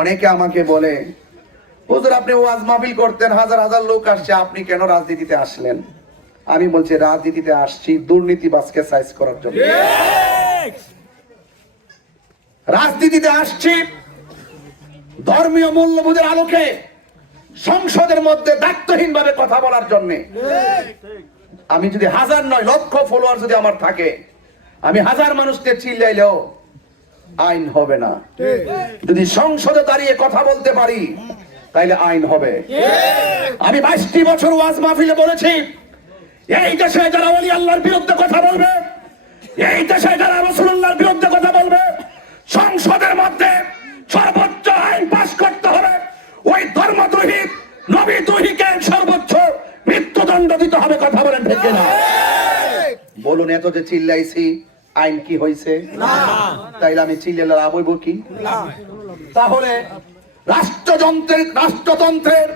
অনেকে আমাকে বলে, হুজুর আপনি ওয়াজ মাহফিল করতেন, হাজার হাজার লোক আসছে, আপনি কেন রাজনীতিতে আসলেন? আমি বলছি রাজনীতিতে আসছি দুর্নীতিবাজকে সাইজ করার জন্য। রাজনীতিতে আসছি ধর্মীয় মূল্যবোধের আলোকে সংসদের মধ্যে দায়িত্বহীন ভাবে কথা বলার জন্য। আমি যদি হাজার নয় লক্ষ ফলোয়ার যদি আমার থাকে, আমি হাজার মানুষকে চিল্লাইলেও আইন হবে না। যদি সংসদে দাঁড়িয়ে কথা বলতে পারি তাইলে আইন হবে। আমি 22টি বছর ওয়াজ মাহফিলে বলেছি, এই দেশে যারা ওলি আল্লাহর বিরুদ্ধে কথা বলবে, এই দেশে যারা রাসূলুল্লাহর বিরুদ্ধে কথা বলবে, সংসদের মধ্যে সর্বোচ্চ আইন পাস করতে হবে। ওই ধর্মদ্রোহী নবীদ্রোহীকে সর্বোচ্চ মৃত্যুদণ্ড দিতে হবে। কথা বলেন ঠিক কিনা? বলুন, এত যে চিল্লাইছি আইন কি হয়েছে? তাইলে আমি চিল্লালে লাভ হইব কি? তাহলে রাষ্ট্রতন্ত্রের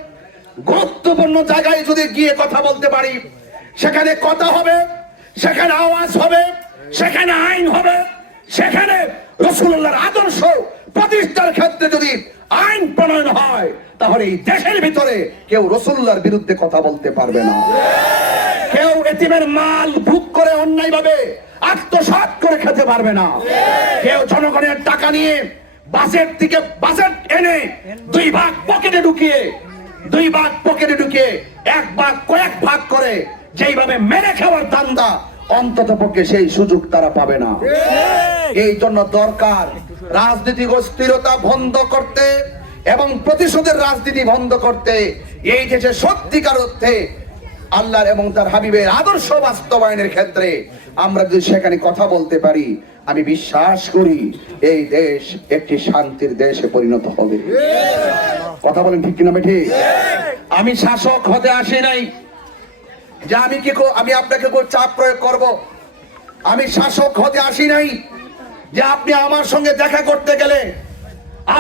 গুরুত্বপূর্ণ জায়গায় যদি গিয়ে কথা বলতে পারি, সেখানে কথা হবে, সেখানে আওয়াজ হবে, সেখানে আইন হবে, সেখানে রাসূলুল্লাহর আদর্শ প্রতিষ্ঠার ক্ষেত্রে যদি আইন প্রণয়ন হয়, তাহলে এই দেশের ভিতরে কেউ রাসূলুল্লাহর বিরুদ্ধে কথা বলতে পারবে না। কেউ এতিমের মাল ভোগ করে অন্যায়ভাবে আত্মসাৎ করে খেতে পারবে না। কেউ জনগণের টাকা নিয়ে বাজেট এনে দুই ভাগ পকেটে ঢুকিয়ে এক ভাগ কয়েক ভাগ করে যেইভাবে মেরে খাওয়ার ধান্দা, অন্তত পক্ষে সেই সুযোগ তারা পাবে না। এই জন্য দরকার রাজনৈতিক অস্থিরতা বন্ধ করতে এবং প্রতিশোধের রাজনীতি বন্ধ করতে। এই দেশে সত্যিকার অর্থে আল্লাহর এবং তার হাবিবের আদর্শ বাস্তবায়নের ক্ষেত্রে আমরা যদি সেখানে কথা বলতে পারি, আমি বিশ্বাস করি এই দেশ একটি শান্তির দেশে পরিণত হবে। কথা বলেন ঠিক কিনা? ঠিক। আমি শাসক হতে আসি নাই যে আমি আপনাকে চাপ প্রয়োগ করব। আমি শাসক হতে আসি নাই যে আপনি আমার সঙ্গে দেখা করতে গেলে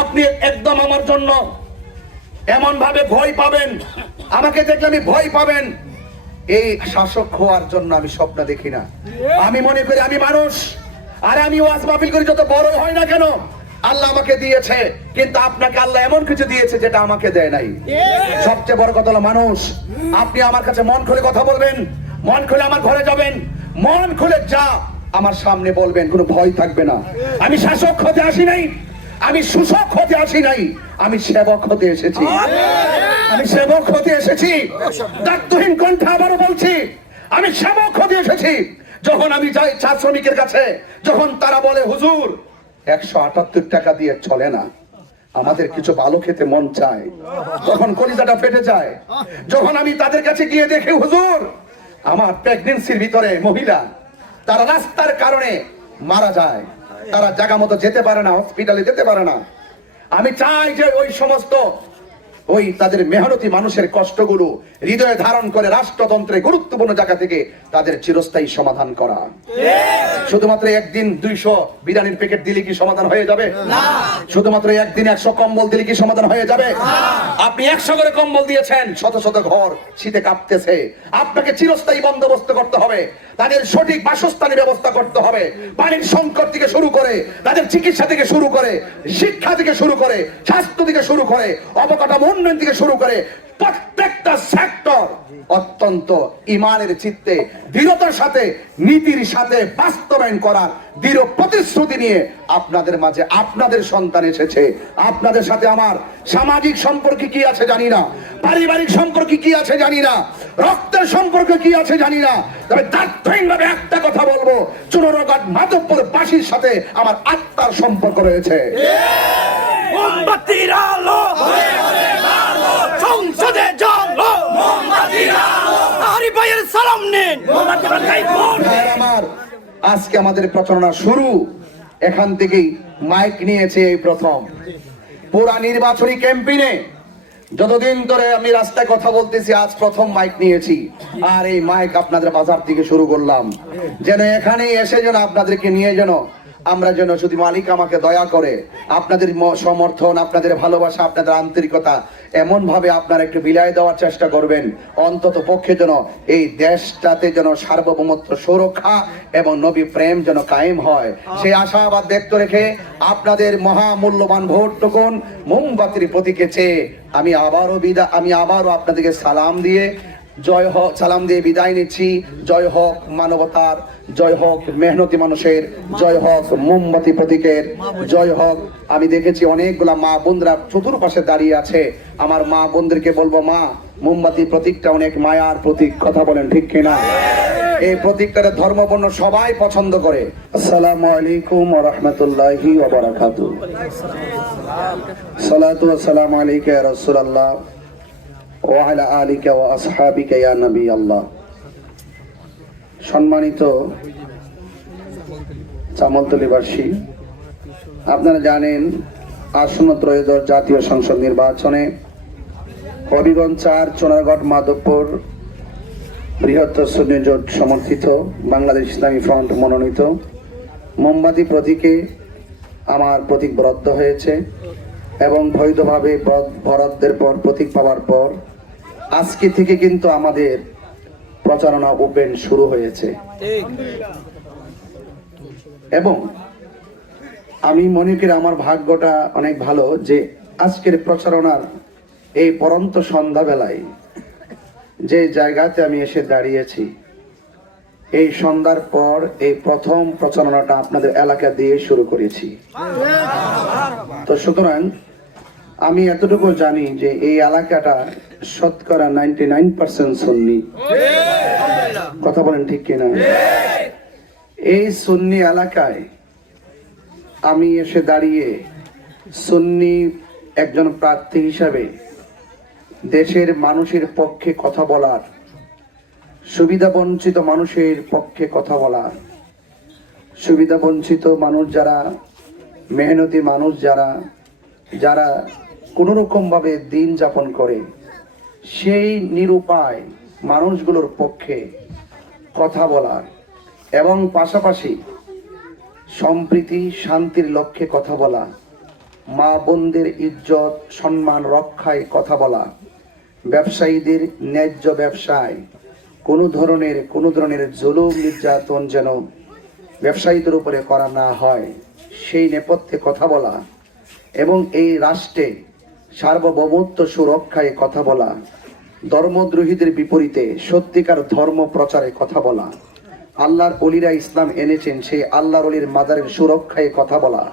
আপনি একদম আমার জন্য এমন ভাবে ভয় পাবেন, আমাকে দেখলে আমি ভয় পাবেন। এই শাসক হওয়ার জন্য আমি স্বপ্ন দেখি না। আমি মনে করি আমি মানুষ, আর আমি ওয়াজ মাহফিল করি, যত বড় হয় না কেন আল্লাহ আমাকে দিয়েছে, কিন্তু আপনাকে আল্লাহ এমন কিছু দিয়েছে যেটা আমাকে দেয় নাই। সবচেয়ে বড় কথা হলো মানুষ। আপনি আমার কাছে মন খুলে কথা বলবেন, মন খুলে আমার ঘরে যাবেন, মন খুলে যা আমার সামনে বলবেন, কোনো ভয় থাকবে না। আমি শাসক হতে আসি নাই, আমি শোষক হতে আসি নাই, আমি সেবক হতে এসেছি। আমি সেবক হতে এসেছি। দায়িত্বহীন কণ্ঠে আবারও বলছি, আমি সেবক হতে এসেছি। যখন আমি যাই চা শ্রমিকের কাছে, যখন তারা বলে হুজুর 178 টাকা দিয়ে চলে না, আমাদের কিছু ভালো খেতে মন চায়, তখন কলিজাটা ফেটে যায়। যখন আমি তাদের কাছে গিয়ে দেখি হুজুর আমার প্রেগন্যান্সির ভিতরে মহিলা, তারা রাস্তার কারণে মারা যায়, তারা জায়গা মতো যেতে পারে না, হসপিটালে যেতে পারে না, আমি চাই যে ওই সমস্ত তাদের মেহনতি মানুষের কষ্টগুলো হৃদয়ে ধারণ করে রাষ্ট্রতন্ত্রের গুরুত্বপূর্ণ জায়গা থেকে তাদের চিরস্থায়ী সমাধান করা। শুধুমাত্র একদিন 200 বিরিয়ানির প্যাকেট দিলে কি সমাধান হয়ে যাবে? শুধুমাত্র একদিন 100 কম্বল দিলে কি সমাধান হয়ে যাবে? আপনি 100 করে কম্বল দিয়েছেন, শত শত ঘর শীতে কাঁপতেছে। আপনাকে চিরস্থায়ী বন্দোবস্ত করতে হবে, তাদের সঠিক বাসস্থানের ব্যবস্থা করতে হবে, পানির সংকট থেকে শুরু করে, তাদের চিকিৎসা থেকে শুরু করে, শিক্ষা থেকে শুরু করে, স্বাস্থ্য থেকে শুরু করে, অবকাঠামো উন্নয়ন থেকে শুরু করে প্রত্যেকটা সেক্টর অত্যন্ত ইমানের চিত্তে দৃঢ়তার সাথে নীতির সাথে বাস্তবায়ন করার দৃঢ় প্রতিশ্রুতি নিয়ে আপনাদের মাঝে আপনাদের সন্তান এসেছে। আপনাদের সাথে আমার সামাজিক সম্পর্ক কি আছে জানি না, পারিবারিক সম্পর্ক কি আছে জানি না, রক্তের সম্পর্ক কি আছে জানি না, তবে দায়িত্বহীনভাবে একটা কথা বলবো, চুনারঘাট মাধবপুর বাসীর সাথে আমার আত্মার সম্পর্ক রয়েছে। মোমবাতির আলো সংসদে জ্বালো, মোমবাতির আলো আরিফ ভাইয়ের সালাম নিন। আমার আজকে আমাদের প্রচারণা শুরু এখান থেকেই। মাইক নিয়েছে এই প্রথম। পুরা নির্বাচনী ক্যাম্পেইনে যতদিন ধরে আমি রাস্তায় কথা বলতেছি, আজ প্রথম মাইক নিয়েছি। আর এই মাইক আপনাদের বাজার থেকে শুরু করলাম, যেন এখানে এসে যেন আপনাদেরকে নিয়ে যেন আমরা যেন শুধু মালিক আমাকে দয়া করে আপনাদের সমর্থন, আপনাদের ভালোবাসা, আপনাদের আন্তরিকতা এমন ভাবে আপনারা একটু বিলাই দেওয়ার চেষ্টা করবেন, অন্তত পক্ষে যেন এই দেশটাতে যেন সার্বভৌমত্ব সুরক্ষা এবং নবী প্রেম যেন কায়েম হয়, সেই আশাবাদ ব্যক্ত রেখে আপনাদের মহামূল্যবান ভোটটুকুন মোমবাতির প্রতীকে চেয়ে আমি আবারও আপনাদেরকে সালাম দিয়ে বিদায় নিচ্ছি। জয় হোক মানবতার, জয় হোক মেহনতি মানুষের, জয় হোক মোমবাতি প্রতীকের, জয় হোক। আমি দেখেছি অনেকগুলা মা বোনরা চতুর্পাশে দাঁড়িয়ে আছে, আমার মা বোনদেরকে বলবো, মা, মোমবাতি প্রতীকটা অনেক মায়ার প্রতীক, কথা বলেন ঠিক কিনা? এই প্রতীকটারে ধর্মবর্ণ সবাই পছন্দ করে। আসসালামু আলাইকুম ওয়া রাহমাতুল্লাহি ওয়া বারাকাতুহু। সালাতু ওয়া সালামু আলাইকা ইয়া রাসূলুল্লাহ ওয়া আলা আলিকা ওয়া আসহাবিকা ইয়া নবী আল্লাহ। সম্মানিত চামলতলীবাসী, আপনারা জানেন আসন্ন ত্রয়োদশ জাতীয় সংসদ নির্বাচনে হবিগঞ্জ ৪ চোনারগড় মাধবপুর বৃহত্তর সুন্নি জোট সমর্থিত বাংলাদেশ ইসলামী ফ্রন্ট মনোনীত মোমবাতি প্রতীকে আমার প্রতীক বরাদ্দ হয়েছে এবং বৈধভাবে বরাদ্দের পর প্রতীক পাওয়ার পর আজকে থেকে কিন্তু আমাদের প্রচারণা ওপেন শুরু হয়েছে এবং আমি মনে করি আমার ভাগ্যটা অনেক ভালো যে আজকের প্রচারণার এই পরন্ত সন্ধ্যাবেলায় যে জায়গাতে আমি এসে দাঁড়িয়েছি, এই সন্ধ্যার পর এই প্রথম প্রচারণাটা আপনাদের এলাকা দিয়ে শুরু করেছি। তো সুতরাং আমি এতটুকু জানি যে এই এলাকাটা শতকরা 99% সুন্নি, কথা বলেন ঠিক কিনা? এই সুন্নি এলাকায় আমি এসে দাঁড়িয়ে সুন্নি একজন প্রার্থী হিসাবে দেশের মানুষের পক্ষে কথা বলার, সুবিধা বঞ্চিত মানুষের পক্ষে কথা বলার, সুবিধা বঞ্চিত মানুষ যারা, মেহনতি মানুষ যারা কোনো রকম ভাবে দিন যাপন করে, সেই নিরুপায় মানুষগুলোর পক্ষে কথা বলার এবং পাশাপাশি সম্প্রীতি শান্তির লক্ষ্যে কথা বলা, মা বোনদের ইজ্জত সম্মান রক্ষায় কথা বলা, ব্যবসায়ীদের ন্যায্য ব্যবসায় কোনো ধরনের জুলুম নির্যাতন যেন ব্যবসায়ীদের উপরে করা না হয় সেই নেপথ্যে কথা বলা এবং এই রাষ্ট্রে সার্বভৌমত্ব সুরক্ষায় কথা বলা, ধর্মদ্রোহীদের বিপরীতে সত্যিকার ধর্ম প্রচারে কথা বলা, আল্লাহর ওলিরা ইসলাম এনেছেন সেই আল্লাহর ওলির মাজারের সুরক্ষায় কথা বলা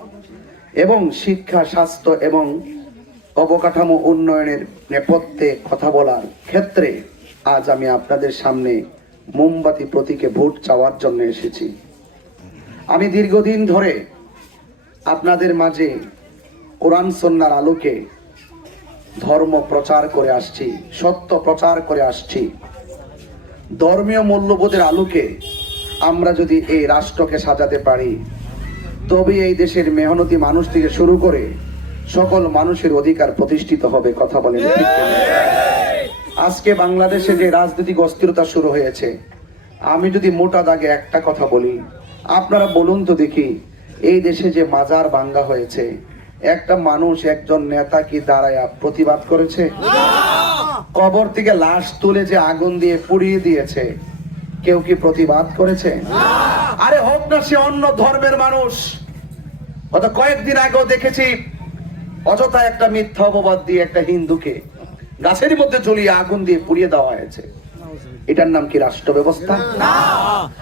এবং শিক্ষা, স্বাস্থ্য এবং অবকাঠামো উন্নয়নের নেপথ্যে কথা বলার ক্ষেত্রে আজ আমি আপনাদের সামনে মোমবাতি প্রতীকে ভোট চাওয়ার জন্য এসেছি। আমি দীর্ঘদিন ধরে আপনাদের মাঝে কোরআন সুন্নাহর আলোকে ধর্ম প্রচার করে আসছি, সত্য প্রচার করে আসছি। ধর্মীয় মূল্যবোধের আলোকে আমরা যদি এই রাষ্ট্রকে সাজাতে পারি, তবে এই দেশের মেহনতি মানুষ থেকে শুরু করে সকল মানুষের অধিকার প্রতিষ্ঠিত হবে, কথা বলেন ঠিক কিনা? আজকে বাংলাদেশে যে রাজনৈতিক অস্থিরতা শুরু হয়েছে, আমি যদি মোটা দাগে একটা কথা বলি, আপনারা বলুন তো দেখি, এই দেশে যে মাজার ভাঙ্গা হয়েছে, একটা মানুষ, একজন নেতা কি দাঁড়ায়া প্রতিবাদ করেছে? কবর থেকে লাশ তুলে যে আগুন দিয়ে পুড়িয়ে দিয়েছে, কেউ কি প্রতিবাদ করেছে? আরে হোক না সে অন্য ধর্মের মানুষ। গত কয়েকদিন আগেও দেখেছি অযথা একটা মিথ্যা অপবাদ দিয়ে একটা হিন্দুকে গাছের মধ্যে ঝুলিয়ে আগুন দিয়ে পুড়িয়ে দেওয়া হয়েছে। এটার নাম কি রাষ্ট্র ব্যবস্থা?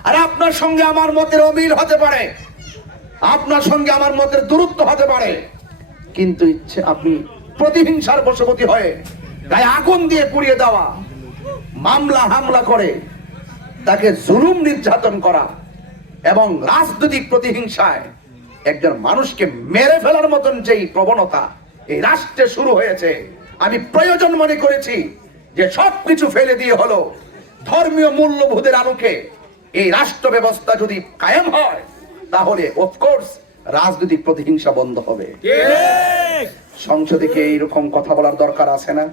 আরে আপনার সঙ্গে আমার মতের অমিল হতে পারে, আপনার সঙ্গে আমার মতের দূরত্ব হতে পারে, কিন্তু ইচ্ছে আপনি প্রতিহিংসার বশবর্তী হয়ে গায়ে আগুন দিয়ে পুড়িয়ে দেওয়া, মামলা হামলা করে তাকে জুলুম নির্যাতন করা এবং রাজনৈতিক প্রতিহিংসায় একজন মানুষকে মেরে ফেলার মতন যেই প্রবণতা এই রাষ্ট্রে শুরু হয়েছে, আমি প্রয়োজন মনে করেছি যে সবকিছু ফেলে দিয়ে হলো ধর্মীয় মূল্যবোধের আলোকে এই রাষ্ট্র ব্যবস্থা যদি কায়েম হয়, তাহলে অফকোর্স রাজনৈতিক প্রতিহিংসা বন্ধ হবে। সংসদে কি এইরকম কথা বলার দরকার আছে না?